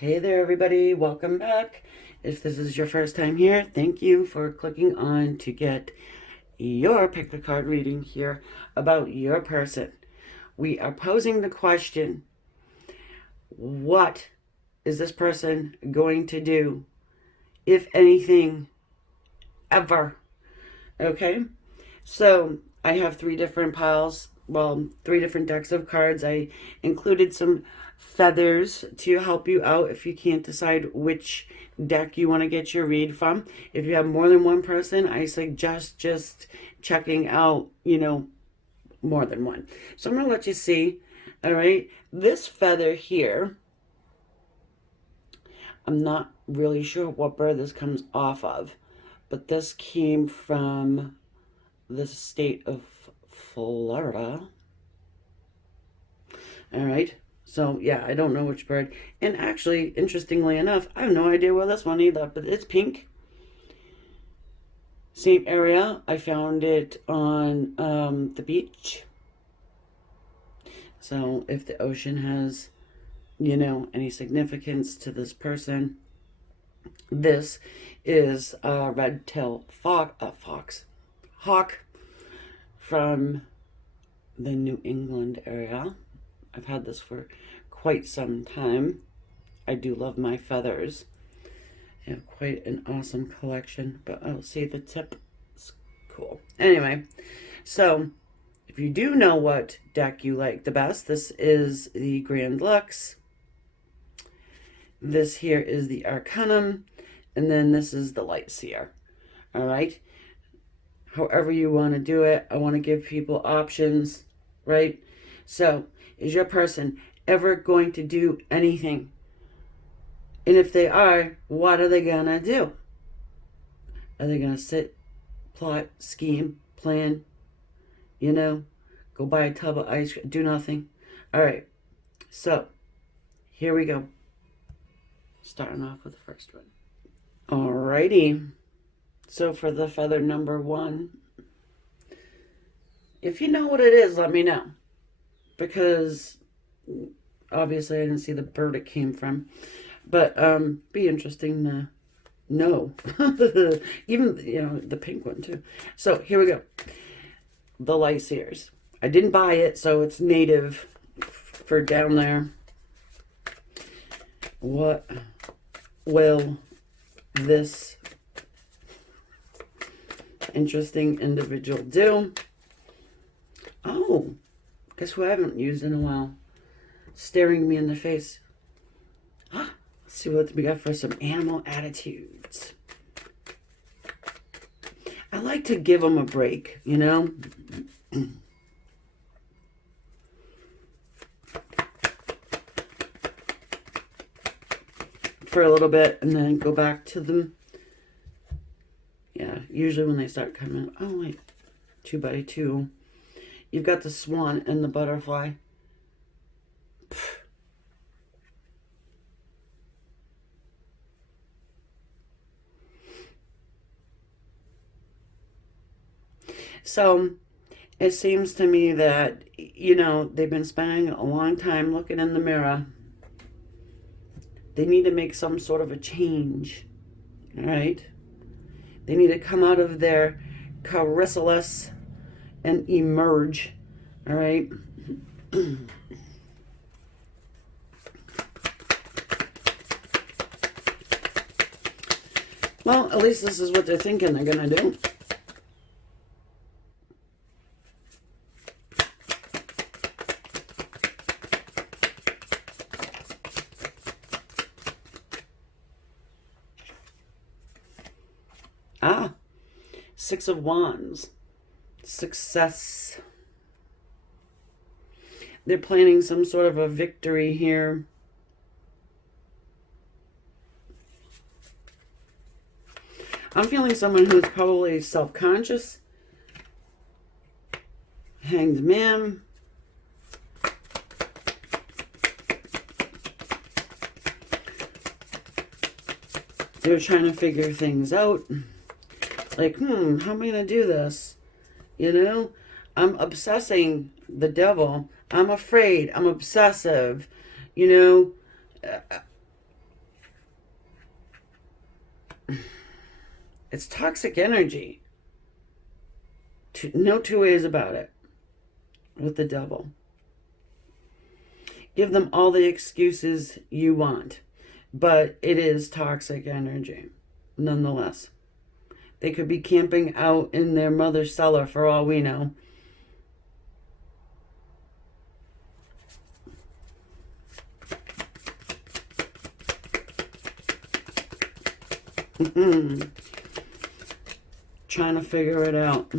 Hey there, everybody. Welcome back. If this is your first time here, thank you for clicking on to get your pick the card reading here about your person. We are posing the question, what is this person going to do, if anything, ever? Okay? So I have three different piles, well, three different decks of cards. I included some feathers to help you out if you can't decide which deck you want to get your read from. If you have more than one person, I suggest just checking out, more than one. So I'm going to let you see. All right. This feather here, I'm not really sure what bird this comes off of, but this came from the state of Florida. All right. So, yeah, I don't know which bird. And actually, interestingly enough, I have no idea where this one either, but it's pink. Same area. I found it on the beach. So, if the ocean has, any significance to this person, this is a red-tailed hawk from the New England area. I've had this for quite some time. I do love my feathers. I have quite an awesome collection, but I'll see the tip. It's cool. Anyway, so if you do know what deck you like the best, this is the Grand Lux. This here is the Arcanum, and then this is the Light Seer. All right? However you want to do it, I want to give people options, right? So, is your person ever going to do anything? And if they are, what are they going to do? Are they going to sit, plot, scheme, plan, go buy a tub of ice cream, do nothing? All right. So, here we go. Starting off with the first one. Alrighty. So for the feather number one, if you know what it is, let me know. Because obviously I didn't see the bird it came from. But be interesting to know. Even, the pink one too. So here we go. The Light Seers. I didn't buy it, so it's native for down there. What will this interesting individual do? Oh, guess who I haven't used in a while? Staring me in the face. Let's see what we got for some animal attitudes. I like to give them a break, for a little bit and then go back to them. Yeah, usually when they start coming, oh wait, 2x2. You've got the swan and the butterfly. So it seems to me that, they've been spending a long time looking in the mirror. They need to make some sort of a change, all right? They need to come out of their chrysalis and emerge, all right? Well, at least this is what they're thinking they're going to do. Six of Wands. Success. They're planning some sort of a victory here. I'm feeling someone who's probably self-conscious. Hanged Man. They're trying to figure things out. Like, how am I going to do this? I'm obsessing the devil. I'm afraid. I'm obsessive. It's toxic energy. No two ways about it with the devil. Give them all the excuses you want, but it is toxic energy nonetheless. They could be camping out in their mother's cellar for all we know. Trying to figure it out.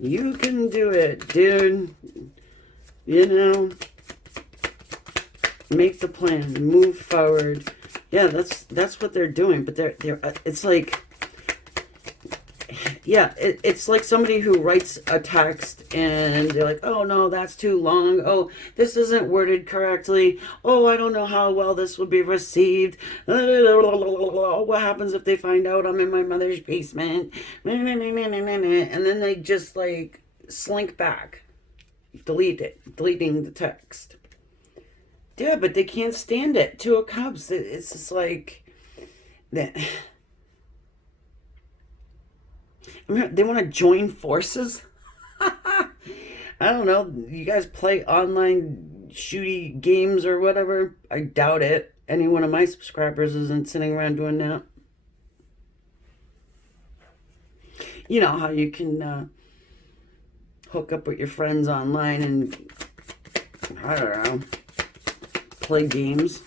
You can do it, dude. You know, make the plan, move forward. Yeah, that's what they're doing. But they're it's like, yeah, it's like somebody who writes a text and they're like, oh no, that's too long. Oh, this isn't worded correctly. Oh, I don't know how well this will be received. What happens if they find out I'm in my mother's basement? And then they just like slink back, deleting the text. Yeah, but they can't stand it. Two of Cups. It's just like that. They want to join forces. I don't know. You guys play online shooty games or whatever? I doubt it. Any one of my subscribers isn't sitting around doing that. You know how you can hook up with your friends online and, I don't know, play games.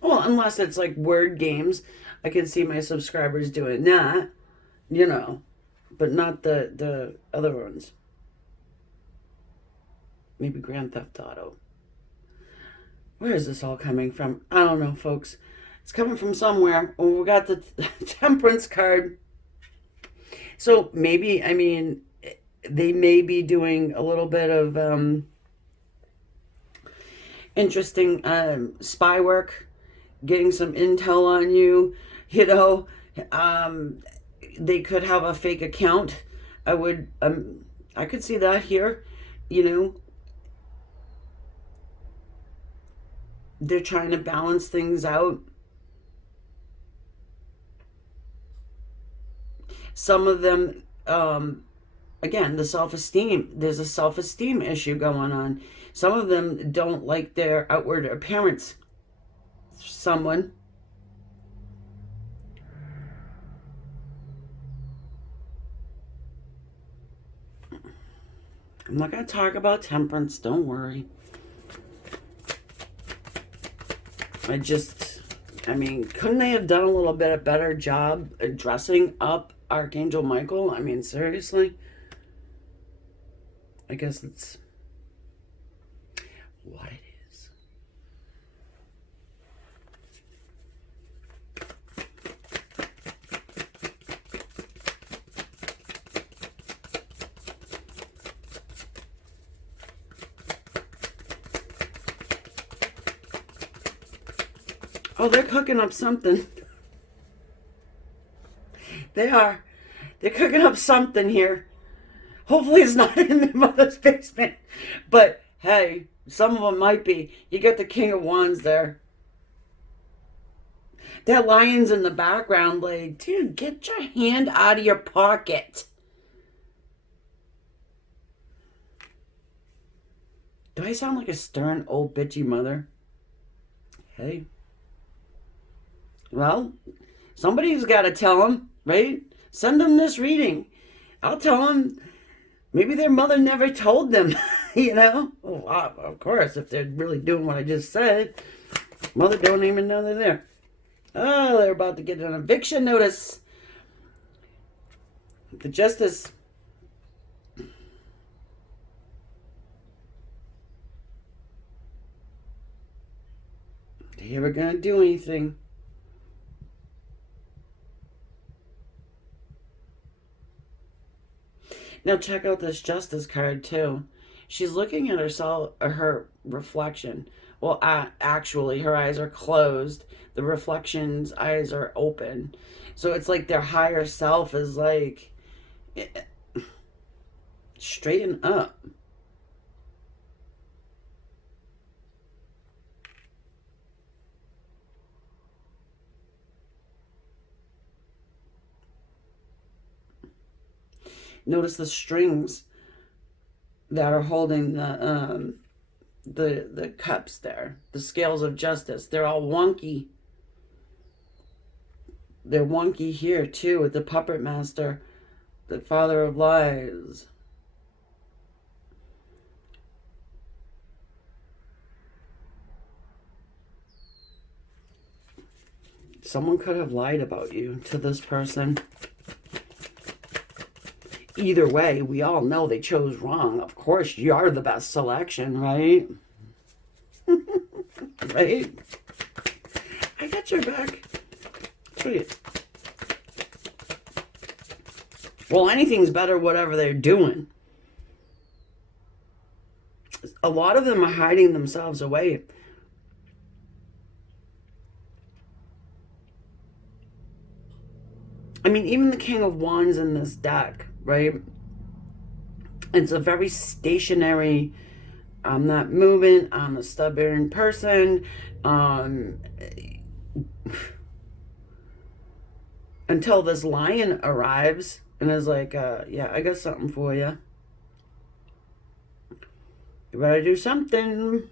Well, unless it's like word games, I can see my subscribers doing that, you know, but not the other ones. Maybe Grand Theft Auto. Where is this all coming from? I don't know, folks. It's coming from somewhere. Oh, we got the Temperance card. So maybe, I mean, they may be doing a little bit of interesting spy work, getting some intel on you. You know, they could have a fake account. I could see that here. You know, they're trying to balance things out. Some of them, again, the self-esteem. There's a self-esteem issue going on. Some of them don't like their outward appearance. Someone. I'm not going to talk about temperance. Don't worry. I mean, couldn't they have done a little bit of better job dressing up Archangel Michael? I mean, seriously? I guess it's what it is. Oh, they're cooking up something. They are. They're cooking up something here. Hopefully it's not in their mother's basement. But, hey, some of them might be. You got the King of Wands there. That lion's in the background like, dude, get your hand out of your pocket. Do I sound like a stern old bitchy mother? Hey. Well, somebody's got to tell them, right? Send them this reading. I'll tell them maybe their mother never told them, you know? Well, of course, if they're really doing what I just said, mother don't even know they're there. Oh, they're about to get an eviction notice. The justice. They ever gonna do anything? Now check out this Justice card too. She's looking at herself, her reflection. Well, actually, her eyes are closed. The reflection's eyes are open. So it's like their higher self is like, straighten up. Notice the strings that are holding the cups there. The scales of justice. They're all wonky. They're wonky here too with the puppet master, the father of lies. Someone could have lied about you to this person. Either way, we all know they chose wrong. Of course, you're the best selection, right? Right? I got your back. Sweet. Well, anything's better, whatever they're doing. A lot of them are hiding themselves away. I mean, even the King of Wands in this deck, right? It's a very stationary, I'm not moving, I'm a stubborn person. Until this lion arrives and is like, yeah, I got something for you. You better do something.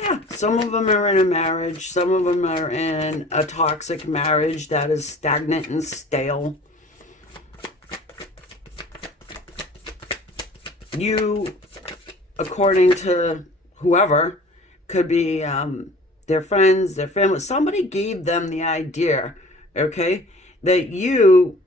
Yeah, some of them are in a marriage. Some of them are in a toxic marriage that is stagnant and stale. You, according to whoever, could be their friends, their family. Somebody gave them the idea, okay, that you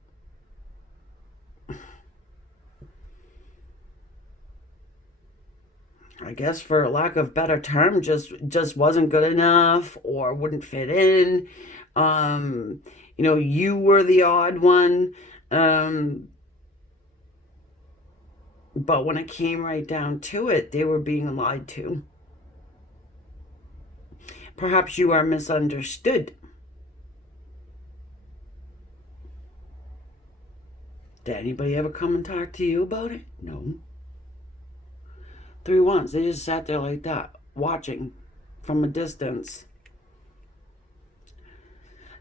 I guess for lack of better term, just wasn't good enough or wouldn't fit in. You know, you were the odd one. But when it came right down to it, they were being lied to. Perhaps you are misunderstood. Did anybody ever come and talk to you about it? No. 3 Wands, they just sat there like that, watching from a distance,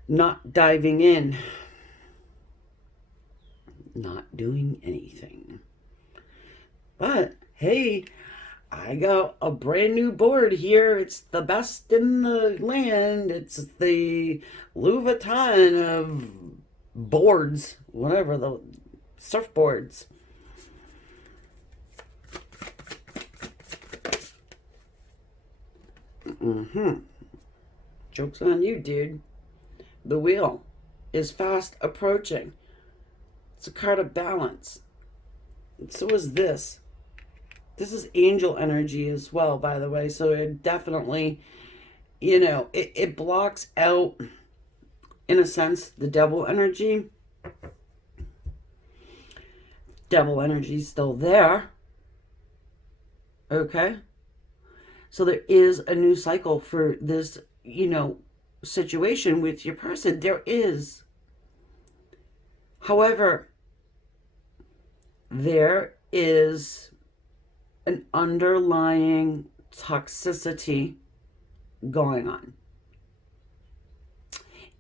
not diving in, not doing anything. But hey, I got a brand new board here. It's the best in the land. It's the Louis Vuitton of boards, whatever, the surfboards. Joke's on you, dude. The wheel is fast approaching. It's a card of balance. So is this. This is angel energy as well, by the way. So it definitely, you know, it blocks out, in a sense, the devil energy. Devil energy is still there. Okay? So there is a new cycle for this, you know, situation with your person. There is. However, there is an underlying toxicity going on.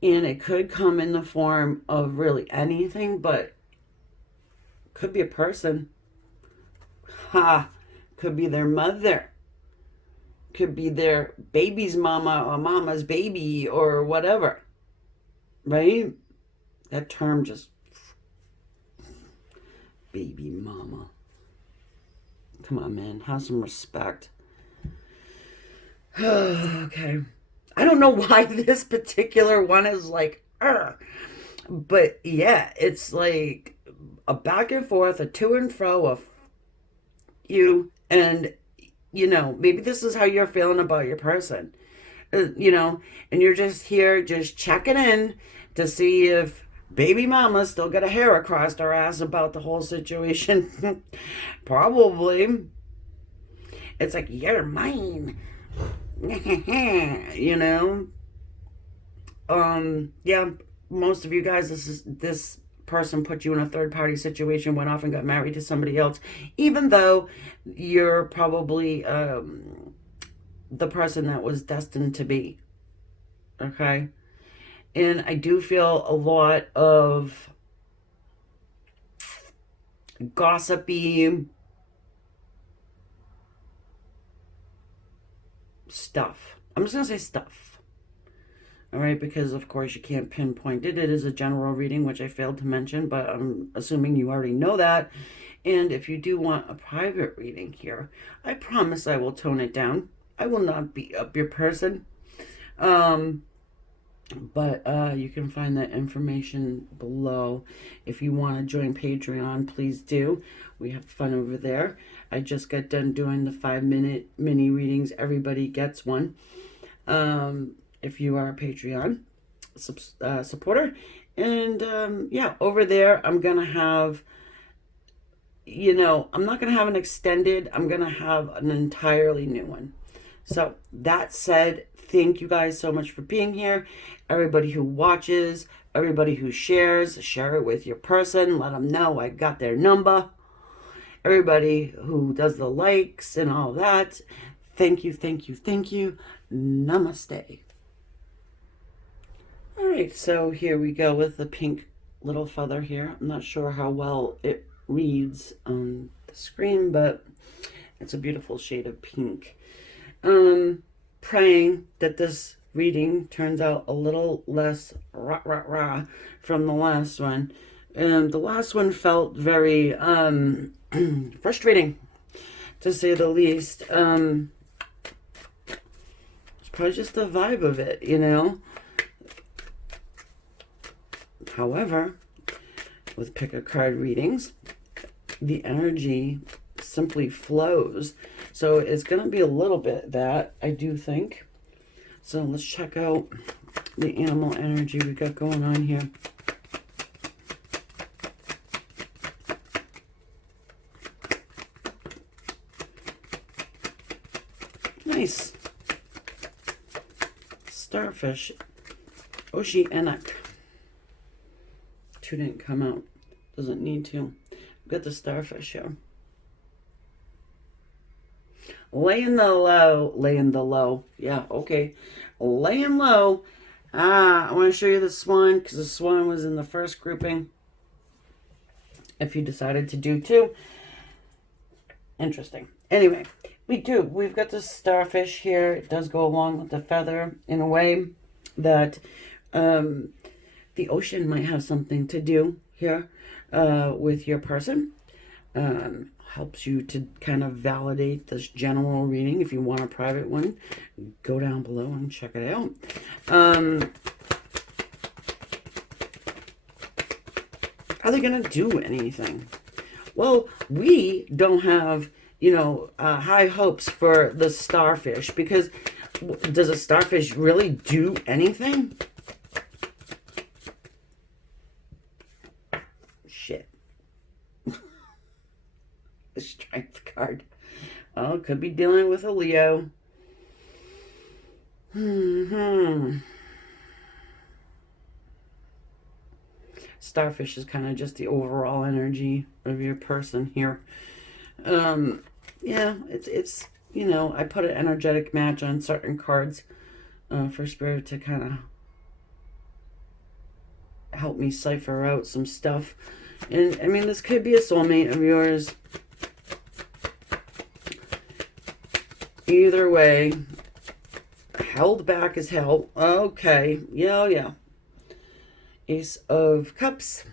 And it could come in the form of really anything, but could be a person. Could be their mother. Could be their baby's mama or mama's baby or whatever. Right? That term just... Baby mama. Come on, man. Have some respect. Okay. I don't know why this particular one is like... But yeah, it's like a back and forth, a to and fro of you and... You know, maybe this is how you're feeling about your person, you know, and you're just here just checking in to see if baby mama still got a hair across her ass about the whole situation. Probably. It's like, you're mine. You know? Yeah, most of you guys, this person put you in a third-party situation, went off and got married to somebody else, even though you're probably the person that was destined to be. Okay? And I do feel a lot of gossipy stuff. I'm just going to say stuff. All right, because of course you can't pinpoint it. It is a general reading, which I failed to mention, but I'm assuming you already know that. And if you do want a private reading here, I promise I will tone it down. I will not beat up your person. But you can find that information below. If you want to join Patreon, please do. We have fun over there. I just got done doing the 5-minute mini readings. Everybody gets one. If you are a Patreon supporter. And yeah, over there, I'm going to have, I'm not going to have an extended. I'm going to have an entirely new one. So that said, thank you guys so much for being here. Everybody who watches, everybody who shares, share it with your person. Let them know I got their number. Everybody who does the likes and all that. Thank you, thank you, thank you. Namaste. All right, so here we go with the pink little feather here. I'm not sure how well it reads on the screen, but it's a beautiful shade of pink. Praying that this reading turns out a little less rah from the last one. The last one felt very frustrating, to say the least. It's probably just the vibe of it, However, with pick a card readings, the energy simply flows. So it's going to be a little bit that, I do think. So let's check out the animal energy we got going on here. Nice. Starfish. Oceanic. 2 didn't come out. Doesn't need to. We've got the starfish here. Laying the low. Yeah, okay. Laying low. I want to show you the swan, because the swan was in the first grouping. If you decided to do 2. Interesting. Anyway, we've got the starfish here. It does go along with the feather in a way that the ocean might have something to do here with your person. Helps you to kind of validate this general reading. If you want a private one, go down below and check it out. Are they going to do anything? Well, we don't have, high hopes for the starfish, because does a starfish really do anything? Shit. The strength card. Oh, could be dealing with a Leo. Starfish is kind of just the overall energy of your person here. Yeah, it's I put an energetic match on certain cards for Spirit to kind of help me cipher out some stuff. And I mean, this could be a soulmate of yours. Either way, held back as hell. Okay, yeah. Ace of Cups.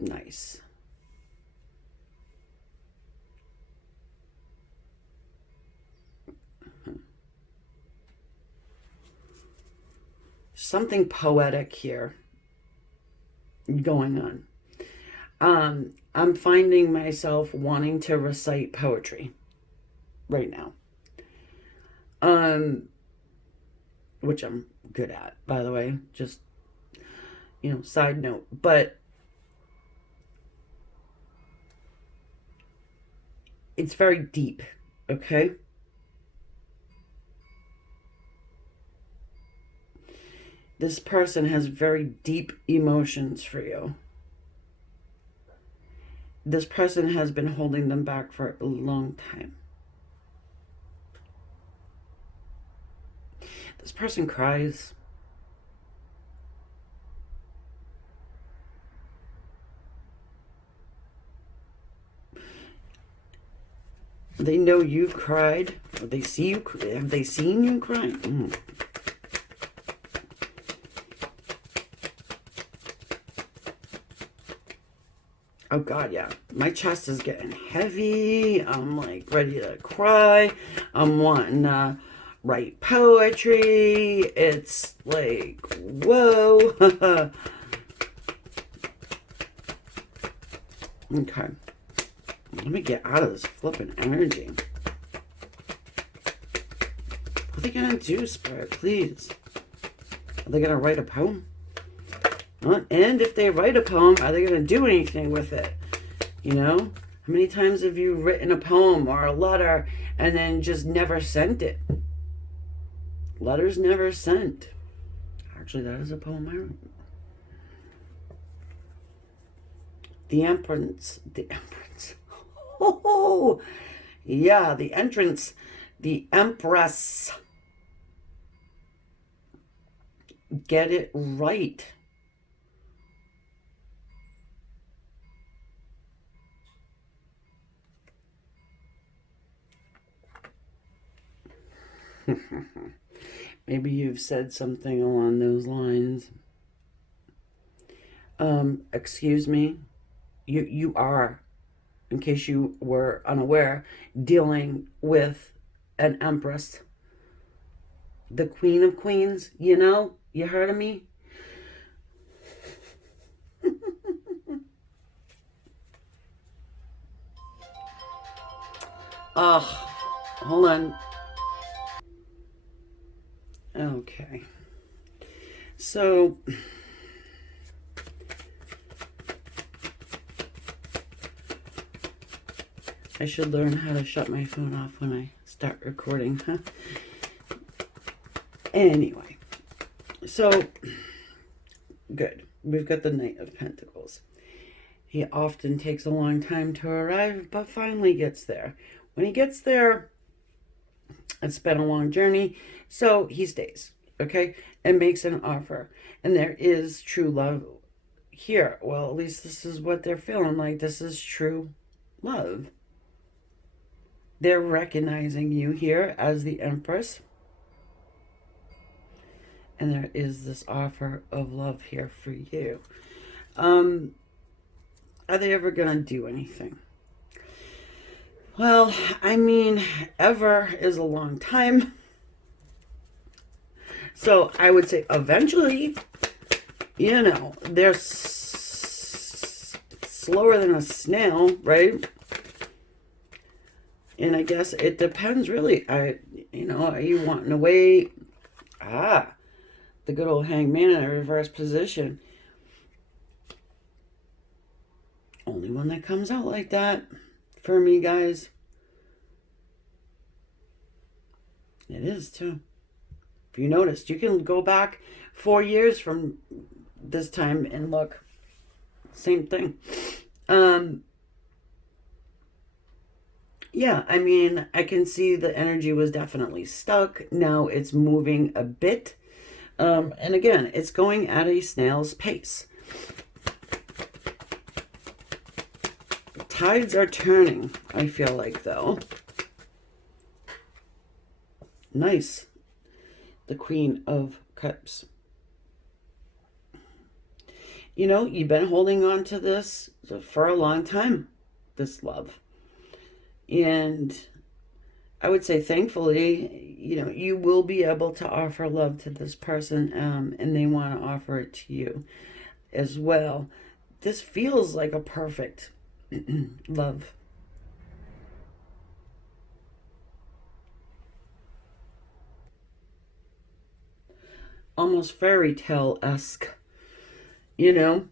Nice. Something poetic here going on. I'm finding myself wanting to recite poetry right now. Which I'm good at, by the way, just, side note, but it's very deep, okay? This person has very deep emotions for you. This person has been holding them back for a long time. This person cries. They know you've cried. Or they see you. Have they seen you cry? Oh God, yeah. My chest is getting heavy. I'm like ready to cry. I'm wanting to write poetry. It's like, whoa. Okay. Let me get out of this flipping energy. What are they gonna do, Spirit? Please. Are they gonna write a poem? And if they write a poem, are they going to do anything with it? You know? How many times have you written a poem or a letter and then just never sent it? Letters never sent. Actually, that is a poem I wrote. The entrance. The entrance. Oh, yeah, the entrance. The Empress. Get it right. Maybe you've said something along those lines. Excuse me. You are, in case you were unaware, dealing with an empress. The Queen of Queens, you know? You heard of me? Hold on. Okay. So, I should learn how to shut my phone off when I start recording, huh? Anyway, so, good. We've got the Knight of Pentacles. He often takes a long time to arrive, but finally gets there. When he gets there, it's been a long journey, so he stays, okay, and makes an offer. And there is true love here. Well, at least this is what they're feeling like. This is true love. They're recognizing you here as the Empress. And there is this offer of love here for you. Are they ever going to do anything? Well, I mean, ever is a long time. So I would say eventually, you know, they're slower than a snail, right? And I guess it depends really. Are you wanting to wait? The good old Hangman in a reverse position. Only one that comes out like that for me, guys. It is too. If you noticed, you can go back 4 years from this time and look. Same thing. Yeah, I mean, I can see the energy was definitely stuck. Now it's moving a bit. And again, it's going at a snail's pace. Tides are turning, I feel like, though. Nice. The Queen of Cups. You know, you've been holding on to this for a long time, this love. And I would say, thankfully, you know, you will be able to offer love to this person, and they want to offer it to you as well. This feels like a perfect love. Almost fairy tale-esque, you know.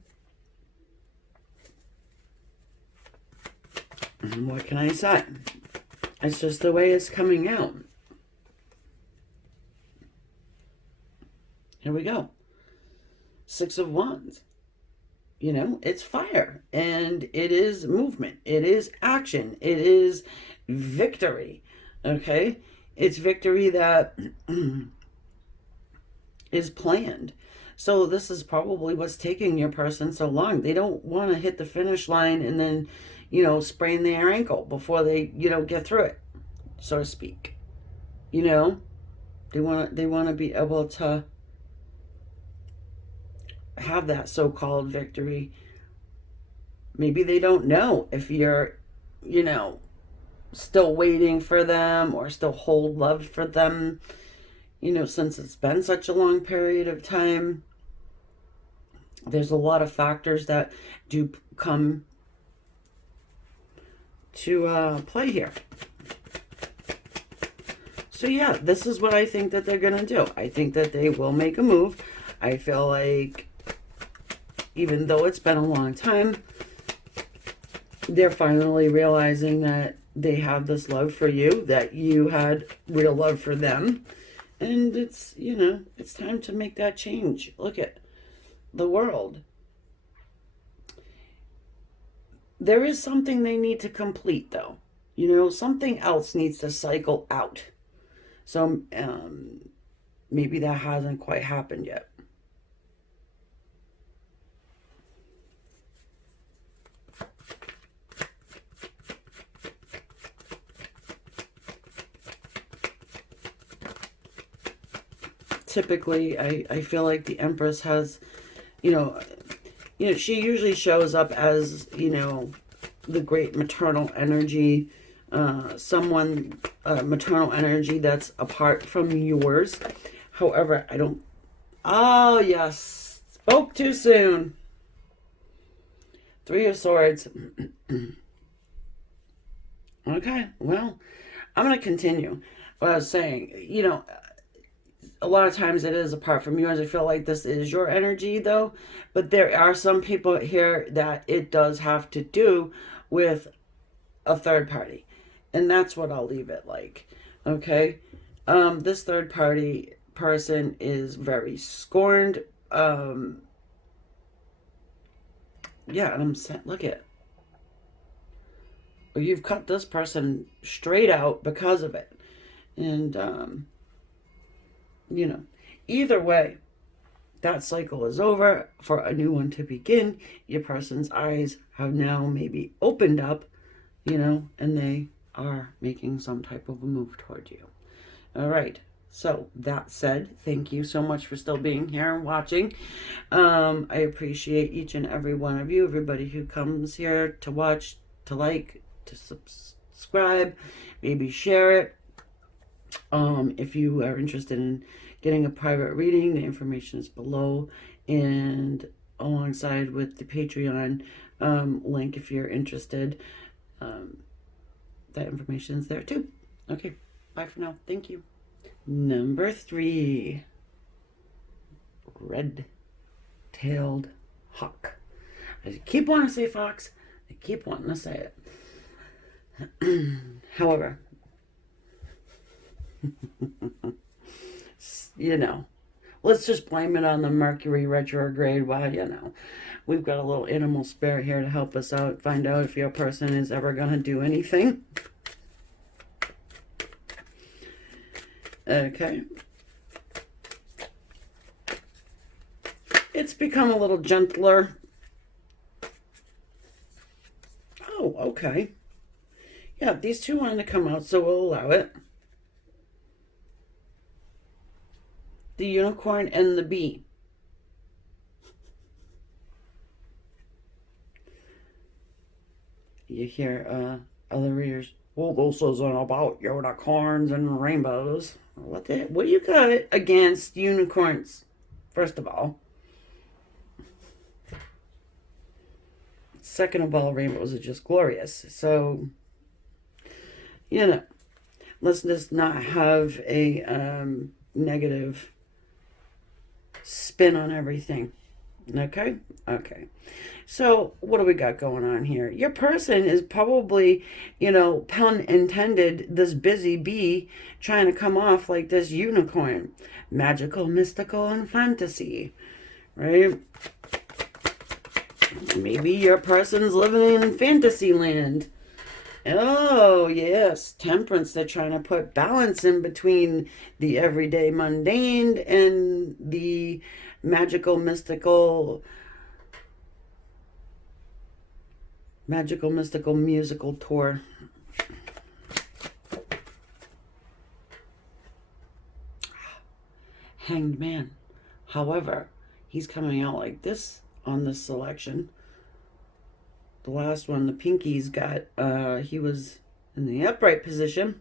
And what can I say? It's just the way it's coming out. Here we go. 6 of Wands. You know, it's fire. And it is movement. It is action. It is victory. Okay? It's victory that is planned. So this is probably what's taking your person so long. They don't want to hit the finish line and then, sprain their ankle before they, get through it, so to speak. You know, they want to be able to have that so-called victory. Maybe they don't know if you're, you know, still waiting for them or still hold love for them, since it's been such a long period of time. There's a lot of factors that do come to play here. So yeah, this is what I think that they're going to do. I think that they will make a move. I feel like even though it's been a long time, they're finally realizing that they have this love for you, that you had real love for them. And it's, it's time to make that change. Look at the world. There is something they need to complete, though. Something else needs to cycle out. So maybe that hasn't quite happened yet. Typically, I feel like the Empress has, she usually shows up as, the great maternal energy, someone, maternal energy that's apart from yours. However, oh yes, spoke too soon. Three of Swords. Okay, well, I'm going to continue what I was saying. A lot of times it is apart from yours. I feel like this is your energy, though. But there are some people here that it does have to do with a third party. And that's what I'll leave it like. Okay? This third party person is very scorned. Yeah, and I'm saying, look at it. You've cut this person straight out because of it. And, either way, that cycle is over for a new one to begin. Your person's eyes have now maybe opened up, and they are making some type of a move toward you. All right. So that said, thank you so much for still being here and watching. I appreciate each and every one of you, everybody who comes here to watch, to like, to subscribe, maybe share it. If you are interested in getting a private reading, the information is below, and alongside with the Patreon link if you're interested. That information is there too. Okay, bye for now. Thank you. Number 3, red-tailed hawk. I keep wanting to say fox. I keep wanting to say it. However, let's just blame it on the Mercury retrograde. Well, we've got a little animal spirit here to help us out, find out if your person is ever going to do anything. Okay. It's become a little gentler. Oh, okay. Yeah, these two wanted to come out, so we'll allow it. The unicorn and the bee. You hear other readers, well, this isn't about unicorns and rainbows. What do you got against unicorns, first of all? Second of all, rainbows are just glorious. So, let's just not have a negative spin on everything. Okay? Okay. So, what do we got going on here? Your person is probably, pun intended, this busy bee trying to come off like this unicorn. Magical, mystical, and fantasy. Right? Maybe your person's living in fantasy land. Oh, yes, temperance. They're trying to put balance in between the everyday mundane and the magical, mystical musical tour. Hanged Man. However, he's coming out like this on this selection. The last one, the Pinkies got, he was in the upright position.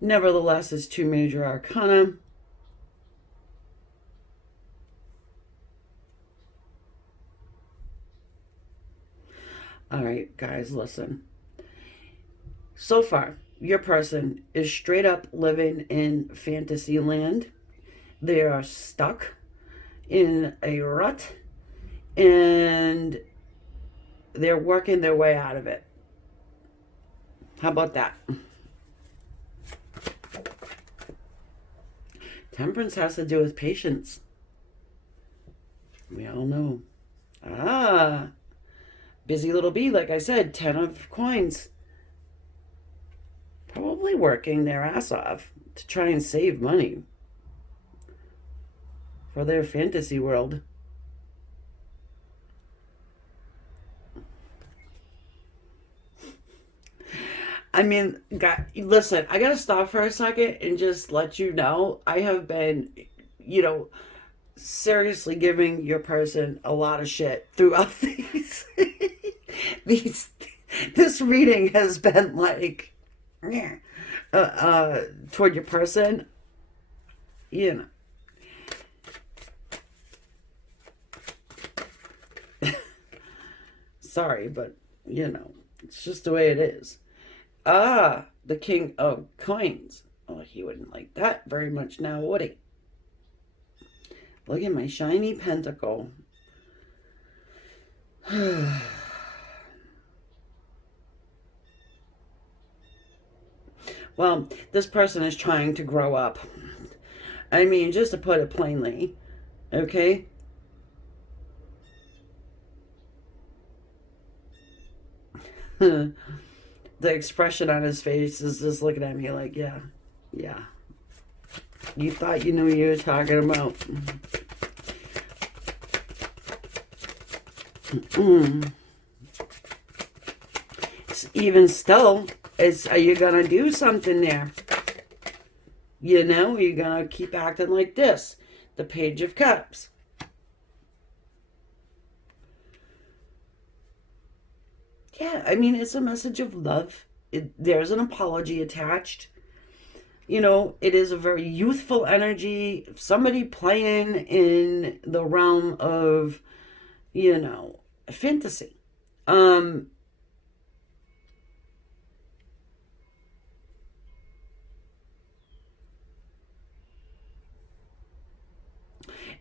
Nevertheless, it's two major arcana. All right, guys, listen. So far, your person is straight up living in fantasy land. They are stuck in a rut and they're working their way out of it. How about that? Temperance has to do with patience. We all know. Ah, busy little bee, like I said, 10 of coins. Probably working their ass off to try and save money for their fantasy world. I mean, listen, I gotta stop for a second and just let you know I have been, you know, seriously giving your person a lot of shit throughout these. these this reading has been like, yeah, toward your person, you know. Sorry, but it's just the way it is. Ah, the king of coins. Oh, he wouldn't like that very much now, would he? Look at my shiny pentacle. Well, this person is trying to grow up. I mean, just to put it plainly, okay? The expression on his face is just looking at me like, yeah, yeah. You thought you knew what you were talking about. Even still, are you going to do something there? You're going to keep acting like this. The Page of Cups. Yeah, I mean, it's a message of love. There's an apology attached. It is a very youthful energy. Somebody playing in the realm of, fantasy.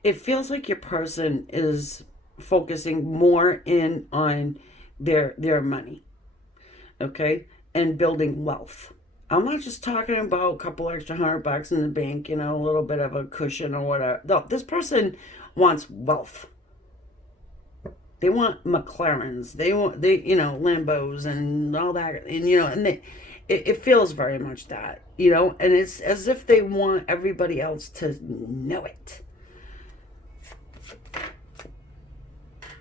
It feels like your person is focusing more in on their money, okay, and building wealth. I'm not just talking about a couple extra $100 in the bank, a little bit of a cushion or whatever. No, this person wants wealth. They want McLarens. Lambos and all that, and it feels very much that, and it's as if they want everybody else to know it.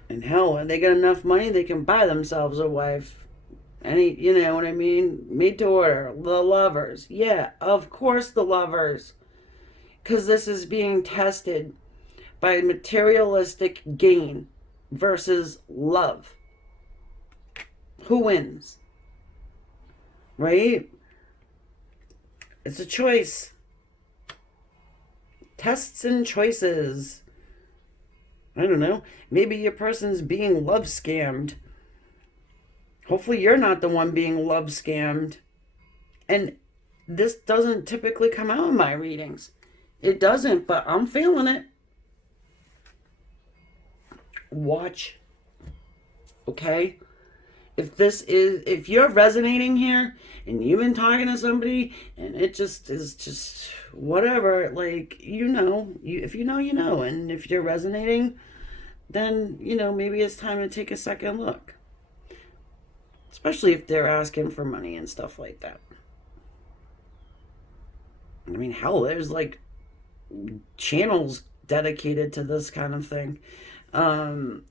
And hell, when they get enough money, they can buy themselves a wife. You know what I mean? Made to order. The lovers. Yeah, of course the lovers. Because this is being tested by materialistic gain versus love. Who wins? Right? It's a choice. Tests and choices. I don't know. Maybe your person's being love scammed. Hopefully you're not the one being love scammed. And this doesn't typically come out in my readings. It doesn't, but I'm feeling it. Watch. Okay? If you're resonating here and you've been talking to somebody and it just is just whatever, like, if you know, and if you're resonating, then, maybe it's time to take a second look. especially if they're asking for money and stuff like that. I mean, hell, there's like channels dedicated to this kind of thing. Um,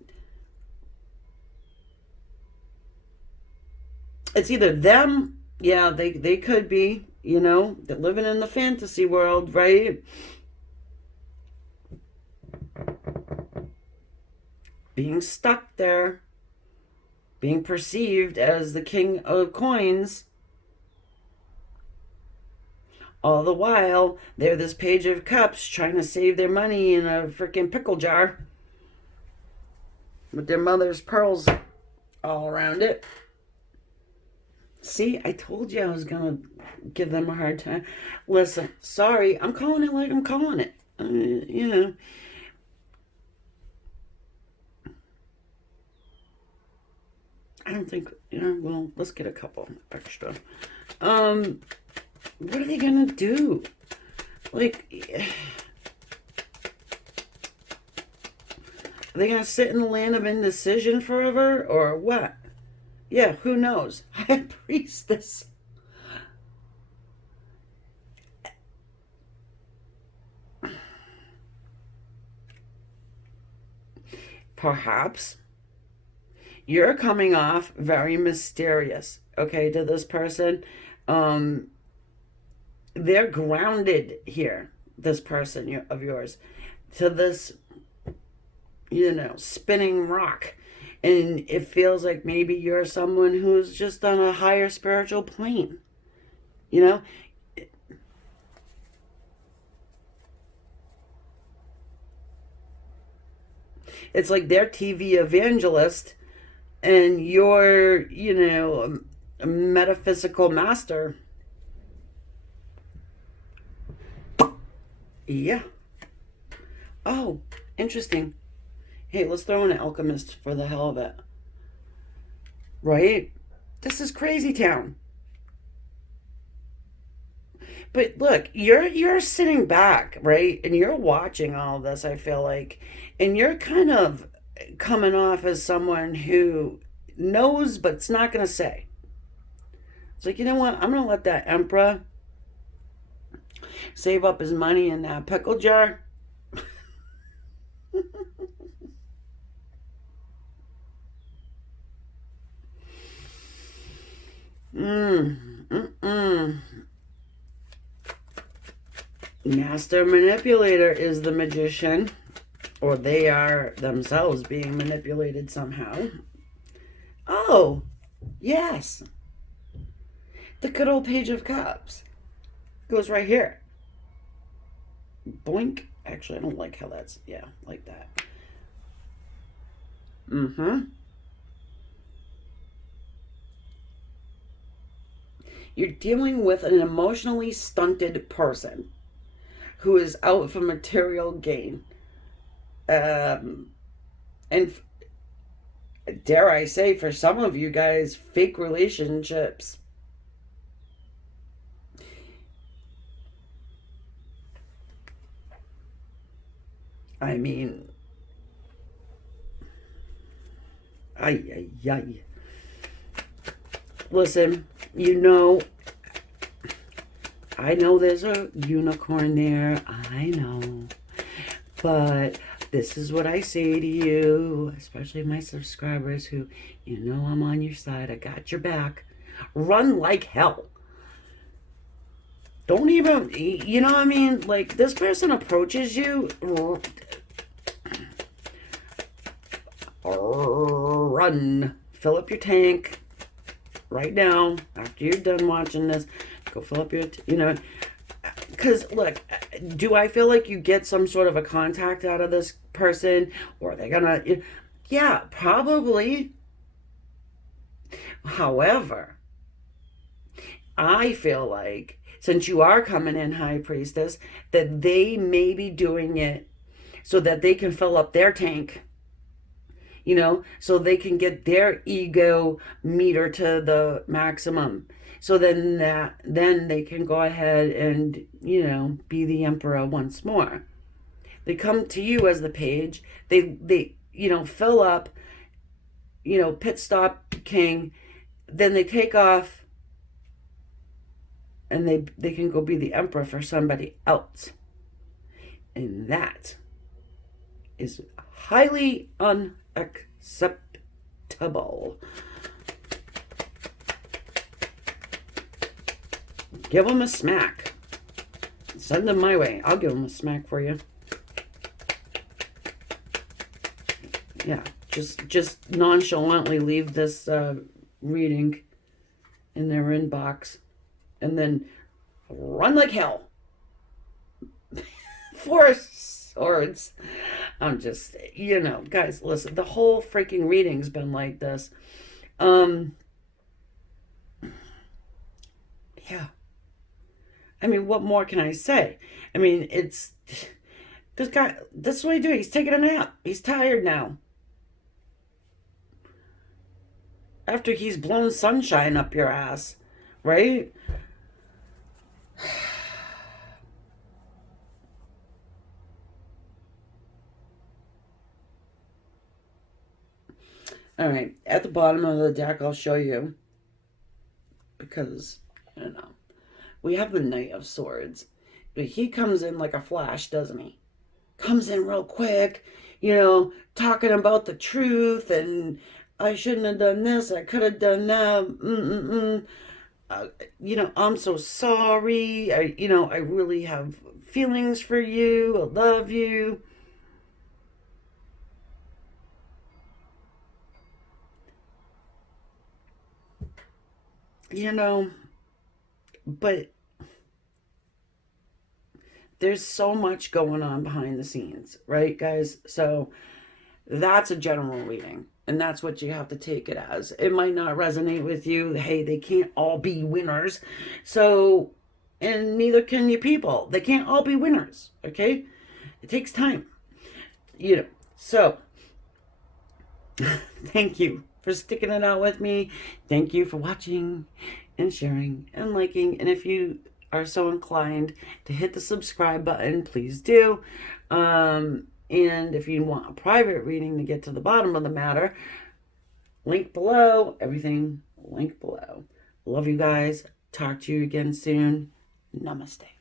it's either them, yeah, they could be, they're living in the fantasy world, right? Being stuck there, being perceived as the king of coins. All the while, they're this page of cups trying to save their money in a freaking pickle jar with their mother's pearls all around it. See, I told you I was going to give them a hard time. Listen, sorry, I'm calling it like I'm calling it. I don't think, well, let's get a couple extra. What are they going to do? Like, are they going to sit in the land of indecision forever or what? Yeah, who knows? High Priestess. Perhaps you're coming off very mysterious, okay, to this person. They're grounded here, this person of yours, to this, spinning rock. And it feels like maybe you're someone who's just on a higher spiritual plane. You know? It's like they're TV evangelist and you're, a metaphysical master. Yeah. Oh, interesting. Hey, let's throw in an alchemist for the hell of it. Right? This is crazy town. But look, you're sitting back, right? And you're watching all this, I feel like. And you're kind of coming off as someone who knows but it's not going to say. It's like, you know what? I'm going to let that emperor save up his money in that pickle jar. Master manipulator is the magician, or they are themselves being manipulated somehow. Oh, yes. The good old Page of Cups goes right here. Boink. Actually, I don't like how that's, yeah, like that. You're dealing with an emotionally stunted person who is out for material gain. And dare I say, for some of you guys, fake relationships. I mean, ay, ay, ay. Listen, I know there's a unicorn there. I know. But this is what I say to you, especially my subscribers who, I'm on your side. I got your back. Run like hell. Don't even, what I mean? Like, this person approaches you. Run. Fill up your tank right now. After you're done watching this, go fill up your, because look, do I feel like you get some sort of a contact out of this person, or are they gonna, yeah, probably. However, I feel like since you are coming in, High Priestess, that they may be doing it so that they can fill up their tank, so they can get their ego meter to the maximum. So then they can go ahead and, be the emperor once more. They come to you as the page. They fill up, pit stop king. then they take off and they can go be the emperor for somebody else. And that is highly unacceptable. Give them a smack. Send them my way. I'll give them a smack for you. Yeah, just nonchalantly leave this reading in their inbox and then run like hell. 4 swords. I'm just, guys, listen, the whole freaking reading's been like this. Yeah. I mean, what more can I say? I mean, it's this guy, this is what he's doing. He's taking a nap. He's tired now. After he's blown sunshine up your ass, right? All right, at the bottom of the deck, I'll show you, because, we have the Knight of Swords. But he comes in like a flash, doesn't he? Comes in real quick, talking about the truth, and I shouldn't have done this, I could have done that, I'm so sorry, I really have feelings for you, I love you. But there's so much going on behind the scenes, right, guys? So that's a general reading, and that's what you have to take it as. It might not resonate with you. Hey, they can't all be winners. So, and neither can you people. They can't all be winners, okay? It takes time. So thank you for sticking it out with me. Thank you for watching and sharing and liking. And if you are so inclined to hit the subscribe button, please do. And if you want a private reading to get to the bottom of the matter, link below. Everything linked below. Love you guys. Talk to you again soon. Namaste.